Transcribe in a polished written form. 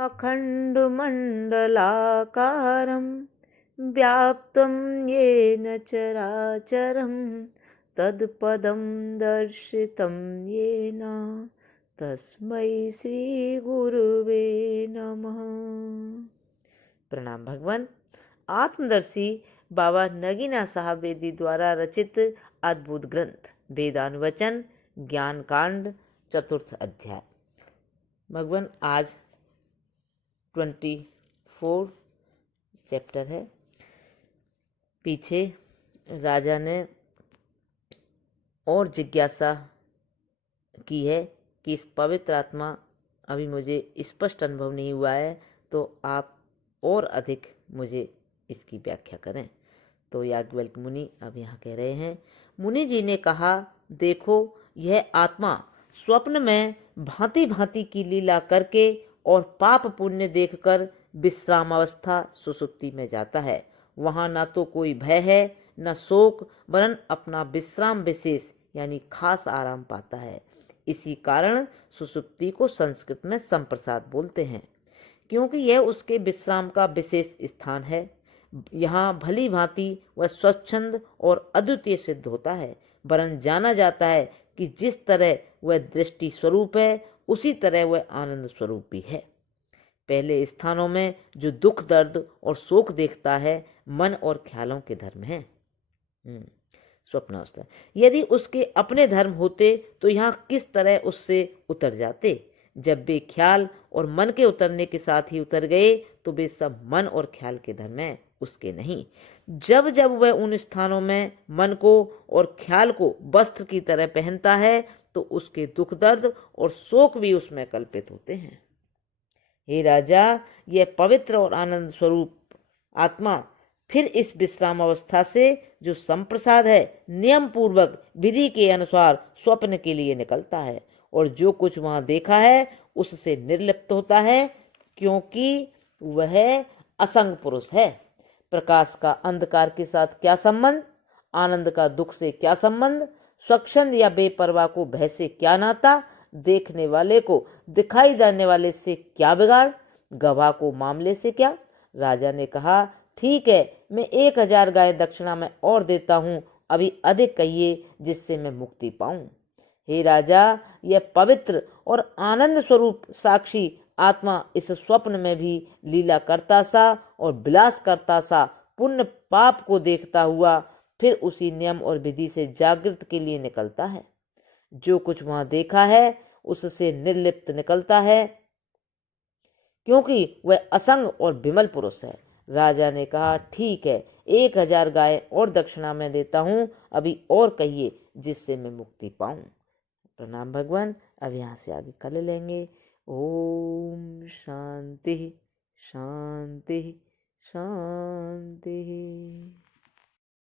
अखण्डमण्डलाकारं व्याप्तं येन चराचरं तत्पदं दर्शितं येन तस्मै श्री गुरुवे नमः। प्रणाम भगवान। आत्मदर्शी बाबा नगीना साहब बेदी द्वारा रचित अद्भुत ग्रंथ वेदानुवचन ज्ञान कांड चतुर्थ अध्याय। भगवान आज 24 चैप्टर है। पीछे राजा ने और जिज्ञासा की है कि इस पवित्र आत्मा अभी मुझे स्पष्ट अनुभव नहीं हुआ है, तो आप और अधिक मुझे इसकी व्याख्या करें। तो याज्ञवल्क्य मुनि अब यहाँ कह रहे हैं, मुनि जी ने कहा, देखो यह आत्मा स्वप्न में भांति भांति की लीला करके और पाप पुण्य देखकर विश्राम अवस्था सुसुप्ति में जाता है। वहाँ ना तो कोई भय है न शोक, वरन अपना विश्राम विशेष यानी खास आराम पाता है। इसी कारण सुसुप्ति को संस्कृत में संप्रसाद बोलते हैं, क्योंकि यह उसके विश्राम का विशेष स्थान है। यहाँ भली भांति वह स्वच्छंद और अद्वितीय सिद्ध होता है, वरन जाना जाता है कि जिस तरह वह दृष्टि स्वरूप है उसी तरह वह आनंद स्वरूप भी है। पहले स्थानों में जो दुख दर्द और शोक देखता है मन और ख्यालों के धर्म है। स्वप्नावस्था। यदि उसके अपने धर्म होते तो यहाँ किस तरह उससे उतर जाते। जब वे ख्याल और मन के उतरने के साथ ही उतर गए तो वे सब मन और ख्याल के धर्म हैं, उसके नहीं। जब जब वह उन स्थानों में मन को और ख्याल को वस्त्र की तरह पहनता है तो उसके दुख दर्द और शोक भी उसमें कल्पित होते हैं। हे राजा, यह पवित्र और आनंद स्वरूप आत्मा फिर इस विश्राम अवस्था से जो संप्रसाद है नियम पूर्वक विधि के अनुसार स्वप्न के लिए निकलता है और जो कुछ वहां देखा है उससे निर्लिप्त होता है, क्योंकि वह असंग पुरुष है। प्रकाश का अंधकार के साथ क्या संबंध, आनंद का दुख से क्या संबंध, स्वच्छंद या बेपरवाह को भय से क्या नाता, देखने वाले को दिखाई देने वाले से क्या बिगाड़, गवाह को मामले से क्या। राजा ने कहा, ठीक है, मैं 1000 गाय दक्षिणा में और देता हूँ, अभी अधिक कहिए जिससे मैं मुक्ति पाऊं। हे राजा, यह पवित्र और आनंद स्वरूप साक्षी आत्मा इस स्वप्न में भी लीला करता सा और विलास करता सा पुण्य पाप को देखता हुआ फिर उसी नियम और विधि से जागृत के लिए निकलता है। जो कुछ वहां देखा है उससे निर्लिप्त निकलता है, क्योंकि वह असंग और विमल पुरुष है। राजा ने कहा, ठीक है, 1000 गाय और दक्षिणा में देता हूँ, अभी और कहिए जिससे मैं मुक्ति पाऊं। प्रणाम भगवान। अब यहाँ से आगे कल लेंगे। ओम शांति शांति शांति।